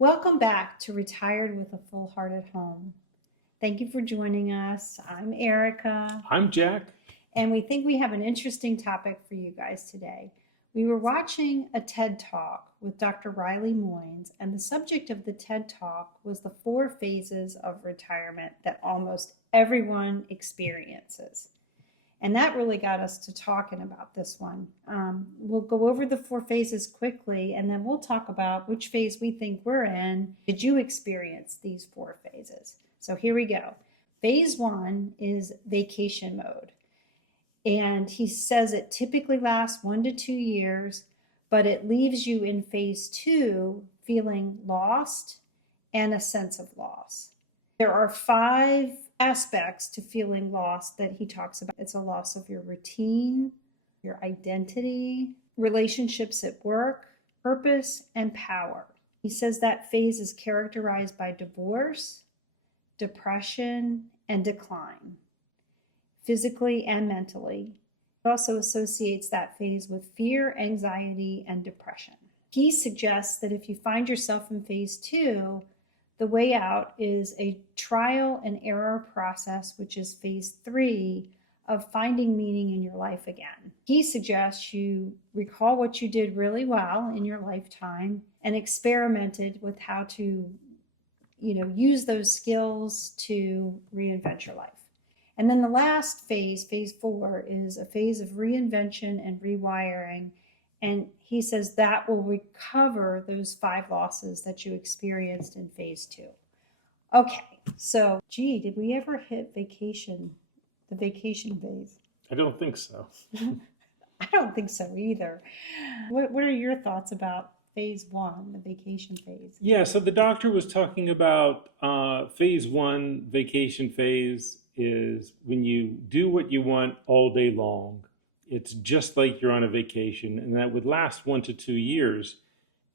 Welcome back to Retired with a Full Heart at Home. Thank you for joining us. I'm Erica, I'm Jack. and we think we have an interesting topic for you guys today. We were watching a TED Talk with Dr. Riley Moynes, and the subject of the TED Talk was the 4 phases of retirement that almost everyone experiences. And that really got us to talking about this one. We'll go over the 4 phases quickly, and then we'll talk about which phase we think we're in. Did you experience these 4 phases? So here we go. Phase 1 is vacation mode. And he says it typically lasts 1 to 2 years, but it leaves you in phase 2 feeling lost and a sense of loss. There are 5 aspects to feeling lost that he talks about. It's a loss of your routine, your identity, relationships at work, purpose, and power. He says that phase is characterized by divorce, depression, and decline, physically and mentally. He also associates that phase with fear, anxiety, and depression. He suggests that if you find yourself in phase 2, the way out is a trial and error process, which is phase 3 of finding meaning in your life again. He suggests you recall what you did really well in your lifetime and experimented with how to, use those skills to reinvent your life. And then the last phase, phase 4, is a phase of reinvention and rewiring. And he says that will recover those 5 losses that you experienced in phase 2. Okay, so did we ever hit the vacation phase? I don't think so. I don't think so either. What are your thoughts about phase 1, the vacation phase? Yeah, so the doctor was talking about phase 1, vacation phase, is when you do what you want all day long. It's just like you're on a vacation, and that would last 1 to 2 years.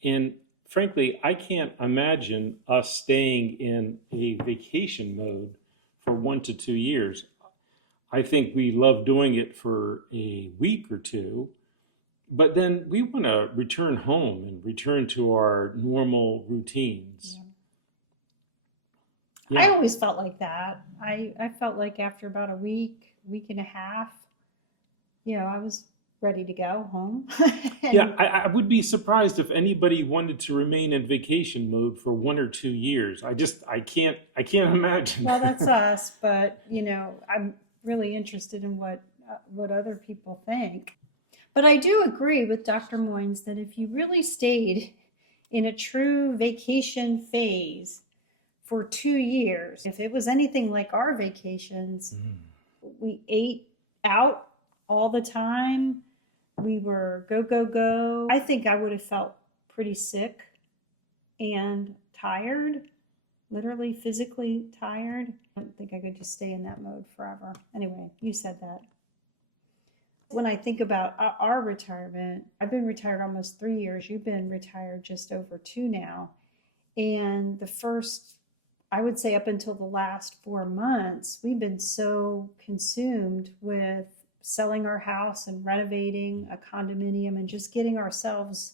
And frankly, I can't imagine us staying in a vacation mode for 1 to 2 years. I think we love doing it for a week or two, but then we want to return home and return to our normal routines. Yeah. I always felt like that. I felt like after about a week and a half, I was ready to go home. Yeah, I would be surprised if anybody wanted to remain in vacation mode for 1 or 2 years. I can't imagine. Well, that's us, but I'm really interested in what other people think. But I do agree with Dr. Moynes that if you really stayed in a true vacation phase for 2 years, if it was anything like our vacations, we ate out all the time. We were go, go, go. I think I would have felt pretty sick and tired, literally physically tired. I don't think I could just stay in that mode forever. Anyway, you said that. When I think about our retirement, I've been retired almost 3 years. You've been retired just over 2 now. And the first, I would say up until the last 4 months, we've been so consumed with selling our house and renovating a condominium and just getting ourselves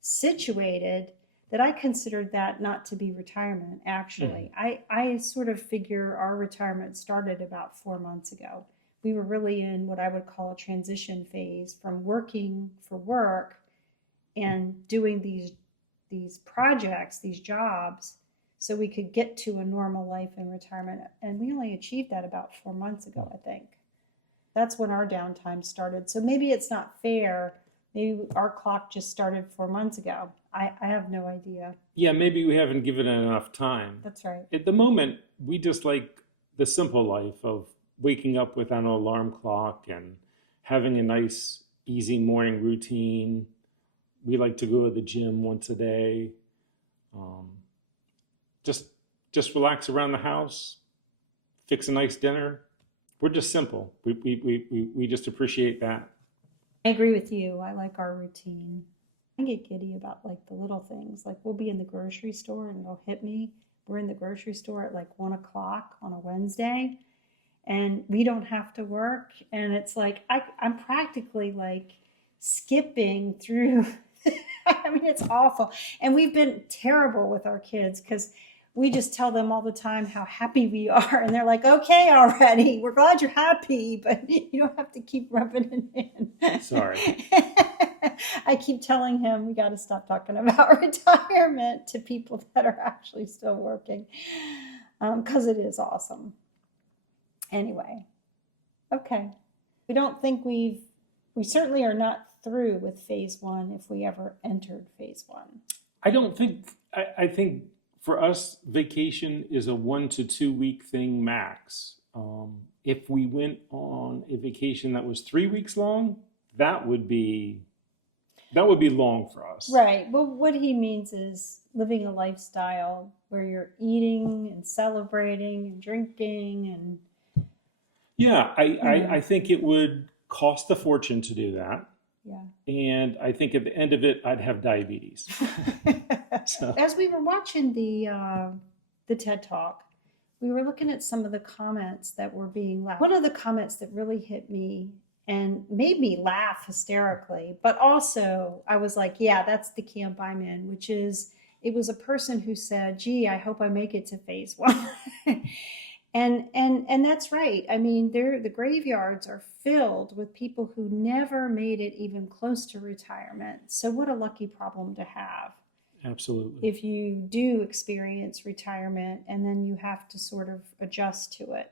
situated that I considered that not to be retirement, actually. I sort of figure our retirement started about 4 months ago. We were really in what I would call a transition phase from working for work and doing these projects, these jobs, so we could get to a normal life in retirement. And we only achieved that about 4 months ago, I think. That's when our downtime started. So maybe it's not fair. Maybe our clock just started 4 months ago. I have no idea. Yeah, maybe we haven't given it enough time. That's right. At the moment, we just like the simple life of waking up without an alarm clock and having a nice, easy morning routine. We like to go to the gym once a day. Just relax around the house, fix a nice dinner. We're just simple. We just appreciate that. I agree with you. I like our routine. I get giddy about like the little things. Like we'll be in the grocery store and it'll hit me. We're in the grocery store at like 1 o'clock on a Wednesday and we don't have to work. And it's like, I'm practically like skipping through I mean, it's awful. And we've been terrible with our kids because we just tell them all the time how happy we are. And they're like, okay, already. We're glad you're happy, but you don't have to keep rubbing it in. Sorry. I keep telling him we got to stop talking about retirement to people that are actually still working because it is awesome. Anyway, okay. We don't think we certainly are not through with phase one if we ever entered phase one. I think for us, vacation is a 1 to 2 week thing max. If we went on a vacation that was 3 weeks long, that would be long for us. Right. Well, what he means is living a lifestyle where you're eating and celebrating and drinking and. Yeah, I think it would cost a fortune to do that. Yeah. And I think at the end of it, I'd have diabetes. So. As we were watching the TED Talk, we were looking at some of the comments that were being left. One of the comments that really hit me and made me laugh hysterically, but also I was like, yeah, that's the camp I'm in, which is, it was a person who said, gee, I hope I make it to phase one. And that's right. I mean, the graveyards are filled with people who never made it even close to retirement. So what a lucky problem to have. Absolutely. If you do experience retirement and then you have to sort of adjust to it.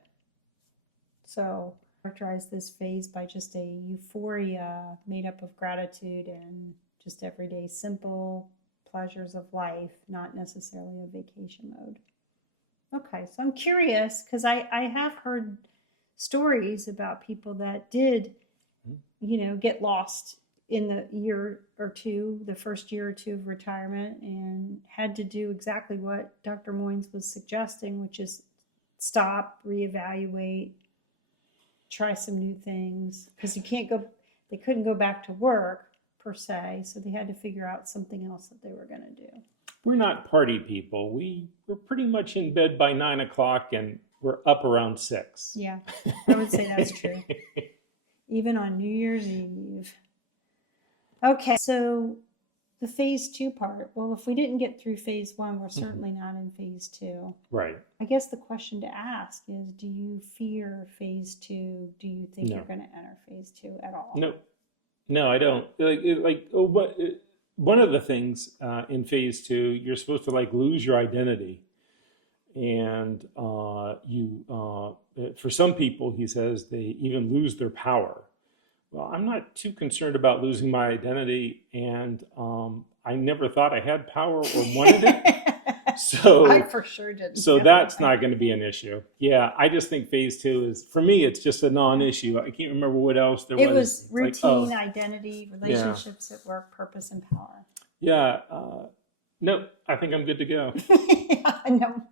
So characterize this phase by just a euphoria made up of gratitude and just everyday simple pleasures of life, not necessarily a vacation mode. Okay, so I'm curious because I have heard stories about people that did, get lost in the year or two, the first year or two of retirement, and had to do exactly what Dr. Moynes was suggesting, which is stop, reevaluate, try some new things, because they couldn't go back to work per se, so they had to figure out something else that they were going to do. We're not party people. We're pretty much in bed by 9 o'clock and we're up around 6. Yeah, I would say that's true. Even on New Year's Eve. Okay, so the phase two part. Well, if we didn't get through phase one, we're certainly not in phase two. Right. I guess the question to ask is, do you fear phase two? Do you think No. you're going to enter phase two at all? No, I don't. One of the things in phase two, you're supposed to lose your identity. And for some people, he says, they even lose their power. Well, I'm not too concerned about losing my identity, and I never thought I had power or wanted it. So I for sure didn't. So that's not going to be an issue. Yeah, I just think phase two is, for me, it's just a non-issue. I can't remember what else there was. It was routine, identity, relationships at work, purpose, and power. Yeah. No, I think I'm good to go. No,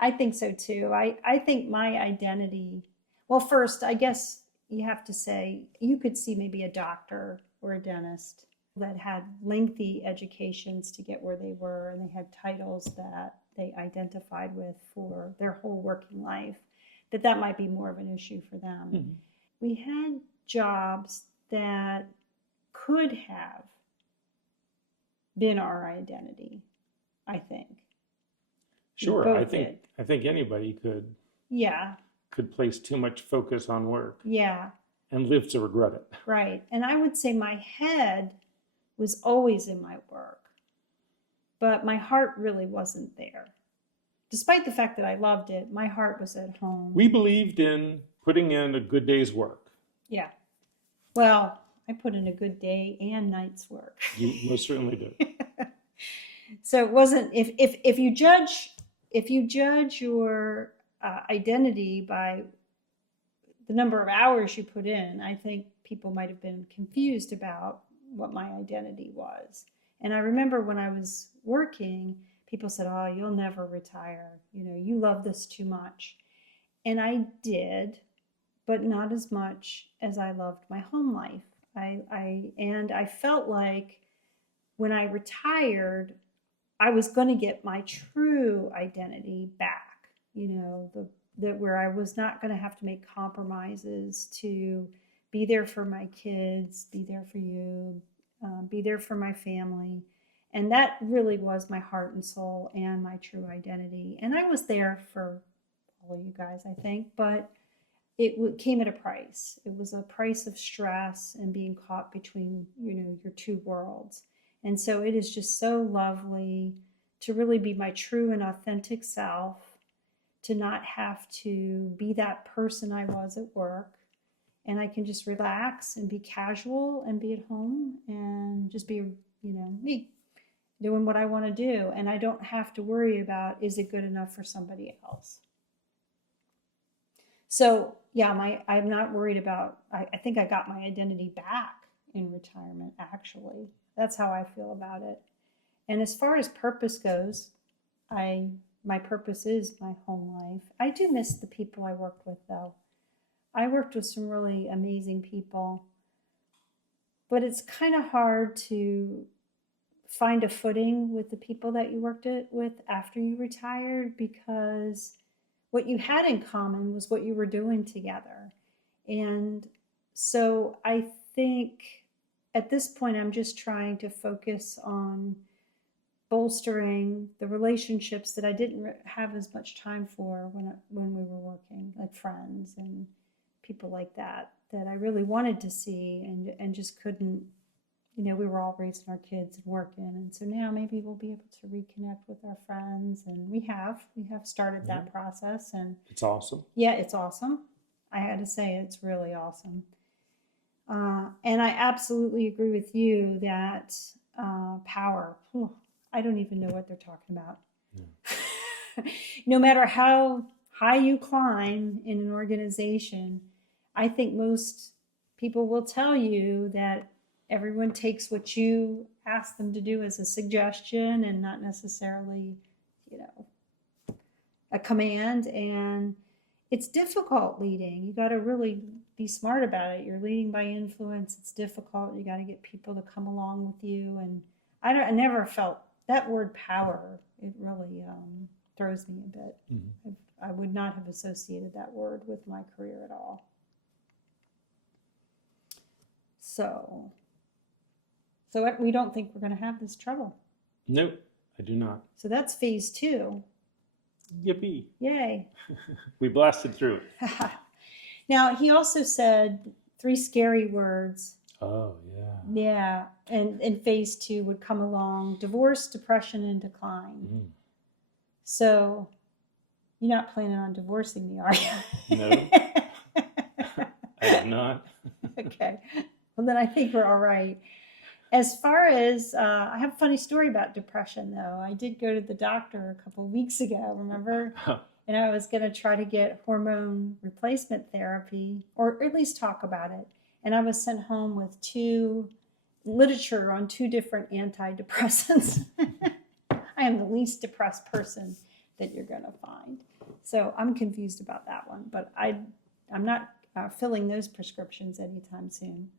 I think so too. I think my identity, well, first, I guess you have to say, you could see maybe a doctor or a dentist that had lengthy educations to get where they were, and they had titles that they identified with for their whole working life, that might be more of an issue for them. Mm-hmm. We had jobs that could have been our identity, I think. Sure, I think anybody could. Yeah. Could place too much focus on work. Yeah. And live to regret it. Right. And I would say my head was always in my work, but my heart really wasn't there. Despite the fact that I loved it, my heart was at home. We believed in putting in a good day's work. Yeah. Well, I put in a good day and night's work. You most certainly did. So it wasn't, if you judge your identity by the number of hours you put in, I think people might have been confused about what my identity was. And I remember when I was working, people said, oh, you'll never retire. You love this too much. And I did, but not as much as I loved my home life. I felt like when I retired, I was going to get my true identity back, where I was not going to have to make compromises to be there for my kids, be there for you, be there for my family. And that really was my heart and soul and my true identity. And I was there for all you guys, I think, but it came at a price. It was a price of stress and being caught between, your two worlds. And so it is just so lovely to really be my true and authentic self, to not have to be that person I was at work. And I can just relax and be casual and be at home and just be, me, doing what I want to do. And I don't have to worry about, is it good enough for somebody else? So yeah, I'm not worried about, I think I got my identity back in retirement, actually. That's how I feel about it. And as far as purpose goes, my purpose is my home life. I do miss the people I worked with, though. I worked with some really amazing people, but it's kind of hard to find a footing with the people that you worked with after you retired, because what you had in common was what you were doing together. And so I think at this point, I'm just trying to focus on bolstering the relationships that I didn't have as much time for when we were working, like friends and people like that I really wanted to see and just couldn't. We were all raising our kids and working, and so now maybe we'll be able to reconnect with our friends, and we have started that process, and it's awesome. Yeah, it's awesome. I had to say, it's really awesome. And I absolutely agree with you that power. I don't even know what they're talking about. Yeah. No matter how high you climb in an organization, I think most people will tell you that everyone takes what you ask them to do as a suggestion and not necessarily, a command. And it's difficult leading. You got to really be smart about it. You're leading by influence. It's difficult. You got to get people to come along with you. And I never felt that word power. It really throws me a bit. Mm-hmm. I would not have associated that word with my career at all. So we don't think we're going to have this trouble. Nope, I do not. So that's phase 2. Yippee. Yay. We blasted through it. Now, he also said 3 scary words. Oh, yeah. Yeah, and in phase 2 would come along: divorce, depression, and decline. Mm. So you're not planning on divorcing me, are you? No, I am not. Okay. Well, then I think we're all right. As far as, I have a funny story about depression, though. I did go to the doctor a couple of weeks ago, remember? And I was going to try to get hormone replacement therapy, or at least talk about it. And I was sent home with 2 literature on 2 different antidepressants. I am the least depressed person that you're going to find. So I'm confused about that one, but I'm not filling those prescriptions anytime soon.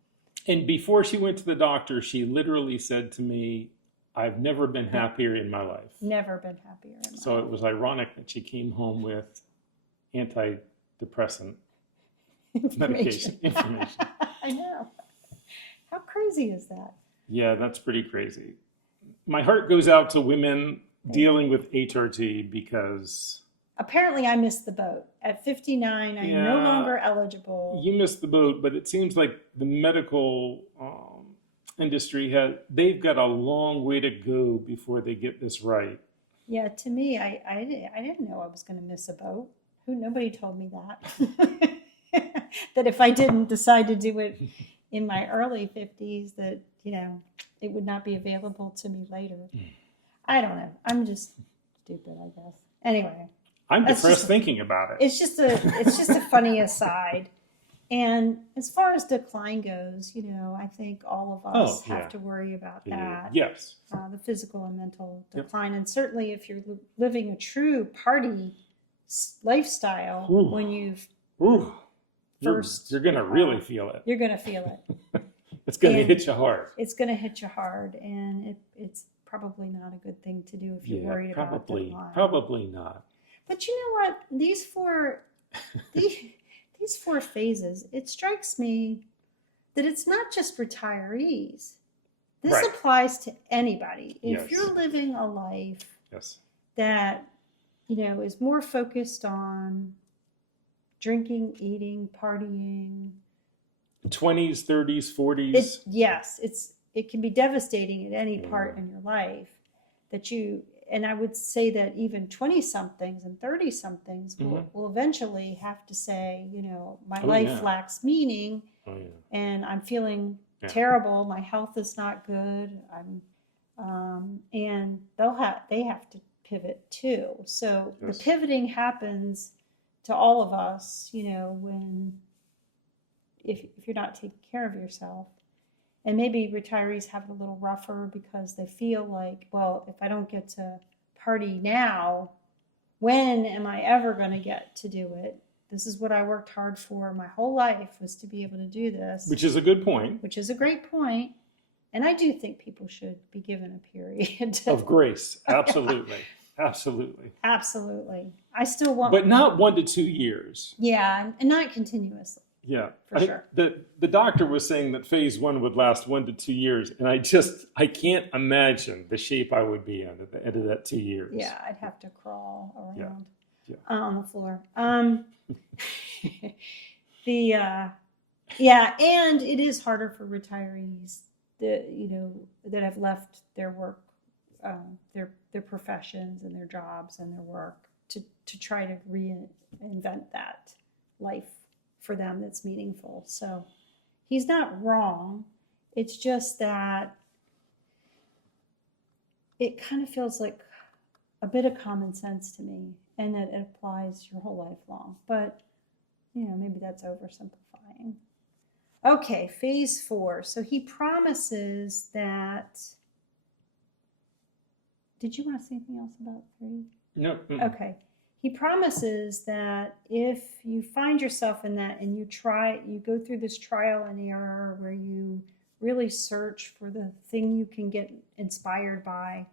And before she went to the doctor, she literally said to me, I've never been happier in my life. Never been happier in my life. So it was ironic that she came home with antidepressant medication information. I know. How crazy is that? Yeah, that's pretty crazy. My heart goes out to women dealing with HRT because... Apparently I missed the boat. At 59, I'm no longer eligible. You missed the boat, but it seems like the medical industry they've got a long way to go before they get this right. Yeah, to me, I didn't know I was going to miss a boat. Nobody told me that. That if I didn't decide to do it in my early 50s, that, it would not be available to me later. I don't know. I'm just stupid, I guess. Anyway. I'm depressed thinking about it. It's just a funny aside. And as far as decline goes, I think all of us have to worry about that. Yes. The physical and mental decline. Yep. And certainly if you're living a true party lifestyle, when you've first... You're going to really feel it. You're going to feel it. It's going to hit you hard. It's going to hit you hard. And it's probably not a good thing to do if you're worried about decline. Probably not. But you know what? These 4 phases, it strikes me that it's not just retirees This Right. applies to anybody. If Yes. you're living a life Yes. that, is more focused on drinking, eating, partying, 20s, 30s, 40s. it can be devastating at any part Yeah. in your life and I would say that even 20 somethings and 30 somethings will eventually have to say, my life lacks meaning Oh, yeah. and I'm feeling terrible. My health is not good. And they have to pivot too. So Yes. the pivoting happens to all of us, when if you're not taking care of yourself. And maybe retirees have it a little rougher because they feel like, well, if I don't get to party now, when am I ever going to get to do it? This is what I worked hard for my whole life, was to be able to do this. Which is a good point. Which is a great point. And I do think people should be given a period of grace. Absolutely. Absolutely. Absolutely. I still want... But not 1 to 2 years. Yeah, and not continuously. Yeah, for sure. The doctor was saying that phase 1 would last 1 to 2 years, and I can't imagine the shape I would be in at the end of that 2 years. Yeah, I'd have to crawl around on the floor. And it is harder for retirees that have left their work, their professions and their jobs and their work to try to reinvent that life for them that's meaningful. So he's not wrong. It's just that it kind of feels like a bit of common sense to me, and that it applies your whole life long. But, maybe that's oversimplifying. Okay, phase 4. So he promises that... Did you want to say anything else about 3? No. Okay. He promises that if you find yourself in that and you go through this trial and error where you really search for the thing you can get inspired by,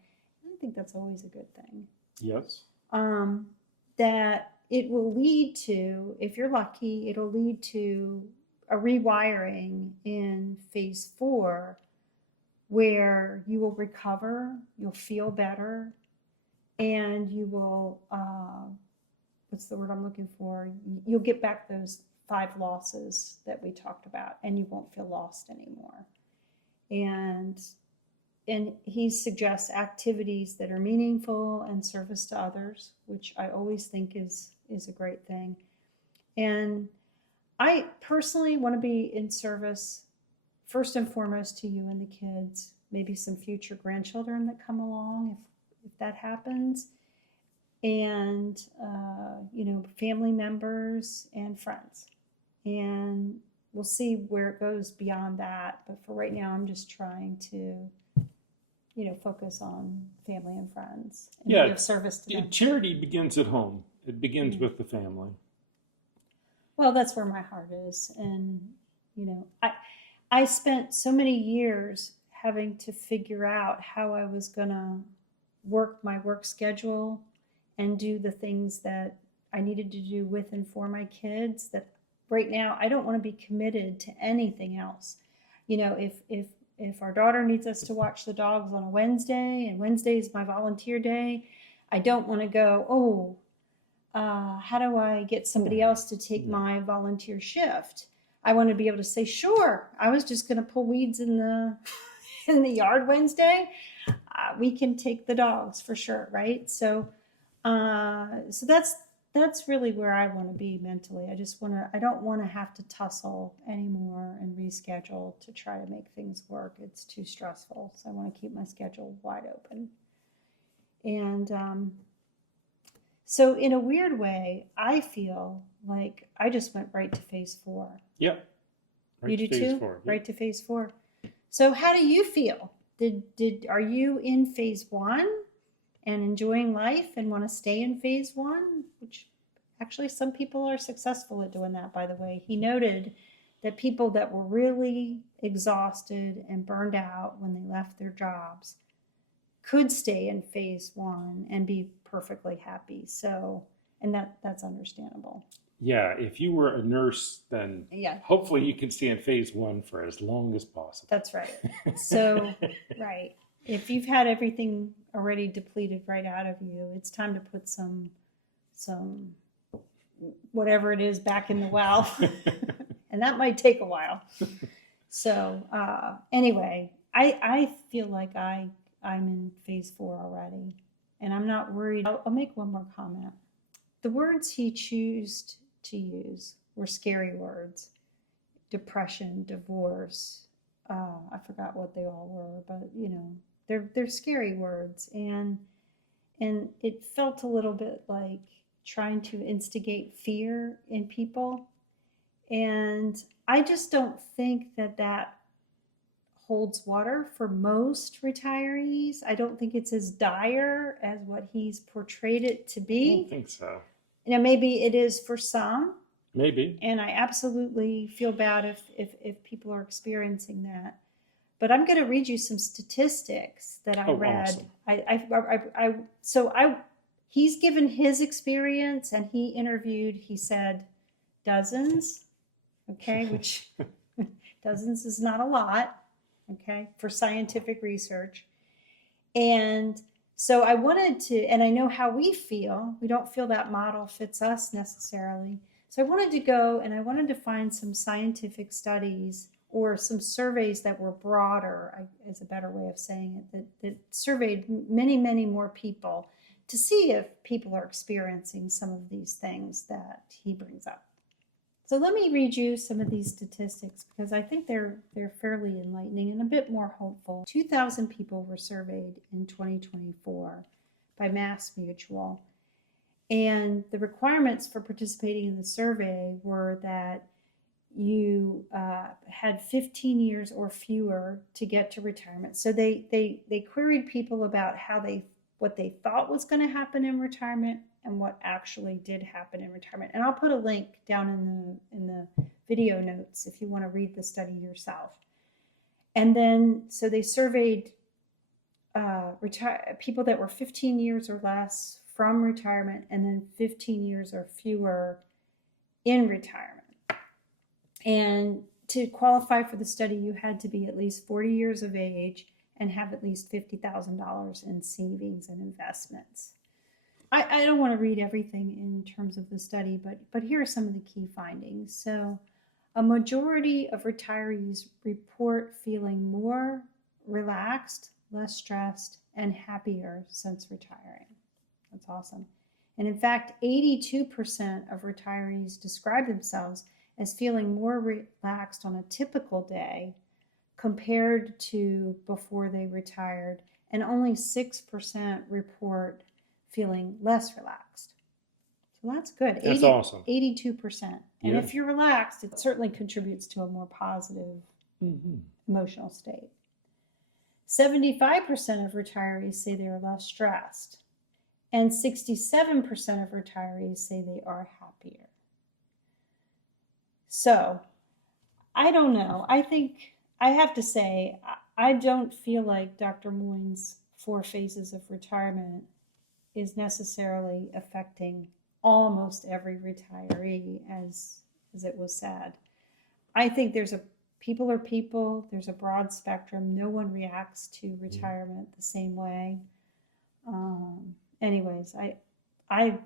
I think that's always a good thing. Yes. That it will lead to, if you're lucky, it'll lead to a rewiring in phase 4 where you will recover, you'll feel better, and you will, what's the word I'm looking for? You'll get back those 5 losses that we talked about, and you won't feel lost anymore. And he suggests activities that are meaningful and service to others, which I always think is a great thing. And I personally want to be in service first and foremost to you and the kids, maybe some future grandchildren that come along if that happens, and family members and friends. And we'll see where it goes beyond that. But for right now, I'm just trying to focus on family and friends and be of service to them. Charity begins at home. It begins with the family. Well, that's where my heart is. And, I spent so many years having to figure out how I was going to work my work schedule and do the things that I needed to do with and for my kids, that right now I don't want to be committed to anything else. If our daughter needs us to watch the dogs on a Wednesday, and Wednesday is my volunteer day, I don't want to go, how do I get somebody else to take my volunteer shift? I want to be able to say, sure, I was just going to pull weeds in the yard Wednesday. We can take the dogs for sure, right? So that's really where I want to be mentally. I don't want to have to tussle anymore and reschedule to try to make things work. It's too stressful. So I want to keep my schedule wide open. And so in a weird way, I feel like I just went right to phase 4. Yep. You do too? 4. Right to phase 4. So how do you feel? Are you in phase 1 and enjoying life and want to stay in phase 1? Which actually some people are successful at doing that, by the way. He noted that people that were really exhausted and burned out when they left their jobs could stay in phase 1 and be perfectly happy. So, and that's understandable. Yeah, if you were a nurse, then Yeah, hopefully you can stay in phase one for as long as possible. that's right. So, right. If you've had everything already depleted right out of you, it's time to put some whatever it is back in the well. And that might take a while. So anyway, I feel like I'm in phase 4 already, and I'm not worried. I'll make one more comment. The words he chose to use were scary words: depression, divorce. I forgot what they all were, but you know, they're scary words, and it felt a little bit like trying to instigate fear in people. And I just don't think that holds water for most retirees. I don't think it's as dire as what he's portrayed it to I be. don't think so. You know, maybe it is for some, Maybe. and I absolutely feel bad if people are experiencing that. But I'm going to read you some statistics that I read. Awesome. He's given his experience, and he said dozens, okay, which dozens is not a lot, okay, for scientific research. And so I wanted to, and I know how we feel. We don't feel that model fits us necessarily. So I wanted to go and I wanted to find some scientific studies or some surveys that were broader, is a better way of saying it, that surveyed many, many more people to see if people are experiencing some of these things that he brings up. So let me read you some of these statistics because I think they're fairly enlightening and a bit more hopeful. 2,000 people were surveyed in 2024 by MassMutual. And the requirements for participating in the survey were that you had 15 years or fewer to get to retirement. So they queried people about what they thought was going to happen in retirement and what actually did happen in retirement. And I'll put a link down in the video notes if you want to read the study yourself. And then, so they surveyed people that were 15 years or less from retirement, and then 15 years or fewer in retirement. And to qualify for the study, you had to be at least 40 years of age and have at least $50,000 in savings and investments. I don't want to read everything in terms of the study, but here are some of the key findings. So a majority of retirees report feeling more relaxed, less stressed, and happier since retiring. That's awesome. And in fact, 82% of retirees describe themselves as feeling more relaxed on a typical day compared to before they retired, and only 6% report feeling less relaxed. So that's good. That's awesome. 82%. And Yeah. if you're relaxed, it certainly contributes to a more positive emotional state. 75% of retirees say they are less stressed, and 67% of retirees say they are happier. So I don't know. I think I have to say, I don't feel like Dr. Moynes' 4 phases of retirement is necessarily affecting almost every retiree as it was said. I think people are people, there's a broad spectrum. No one reacts to retirement the same way. Anyways, I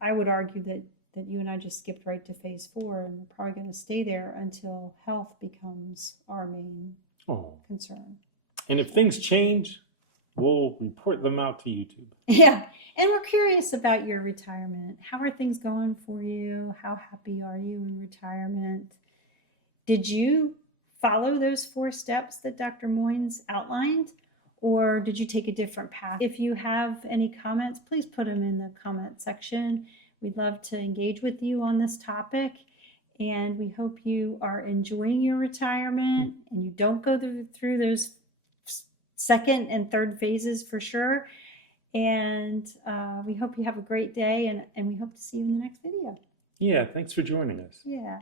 would argue that you and I just skipped right to phase 4, and we're probably going to stay there until health becomes our main concern. And if things change, we'll report them out to YouTube. Yeah, and we're curious about your retirement. How are things going for you? How happy are you in retirement? Did you follow those 4 steps that Dr. Moynes outlined, or did you take a different path? If you have any comments, please put them in the comment section. We'd love to engage with you on this topic, and we hope you are enjoying your retirement and you don't go through those second and third phases for sure. And we hope you have a great day, and we hope to see you in the next video. Yeah, thanks for joining us. Yeah.